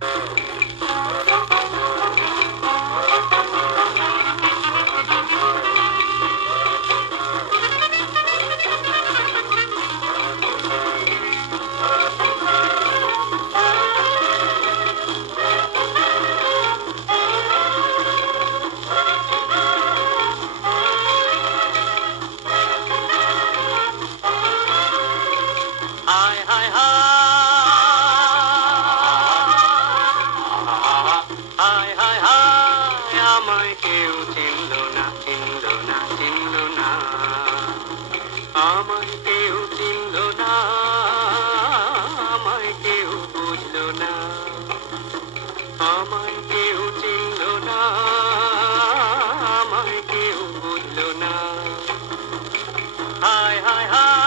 হায় হায় হায় হায় হায় আমায় কেউ চিনল না চিনল না চিনল না আমায় কেউ চিনল না আমায় কেউ বুঝল না আমায় কেউ চিনল না আমায় কেউ বুঝল না হায় হায় হায়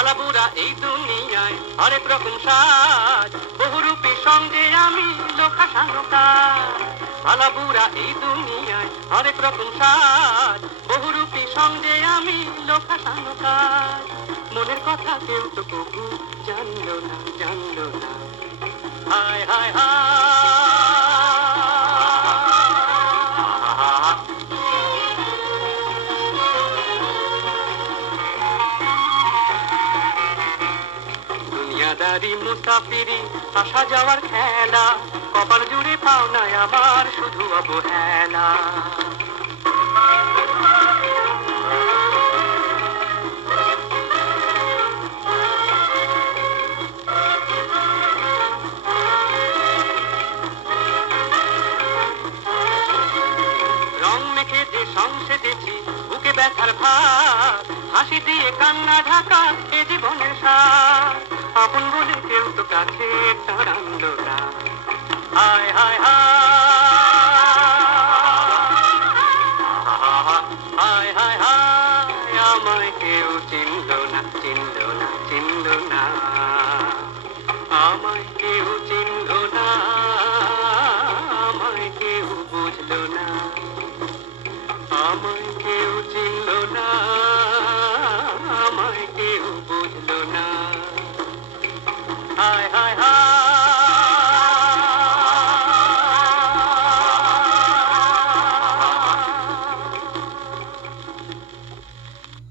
আলাবুরা এই দুনিয়ায় হরেক রকম সাজ বহুরূপী সঙ্গে আমি লোকা সানকার আলাবুরা এই দুনিয়ায় হরেক রকম সাজ বহুরূপী সঙ্গে আমি লোকা সানকার মনের কথা কেউ তো কবু জানলো না জানলো না হায় হায় হায় দুনিয়াদারি মুসাফিরি আসা যাওয়ার খেলা কপাল জুড়ে পাওনায় আমার শুধু অবহেলা রং মেখে যে সংসেজেছি বুকে ব্যথার ভার হাসি দিয়ে কান্না ঢাকা এ জীবনের সার আপন বলে কেউ তো কাছে দাঁড়ালো না হায় হায় হায় হায় হায় আমায় কেউ চিনল না চিনল না চিনল না আমায় কেউ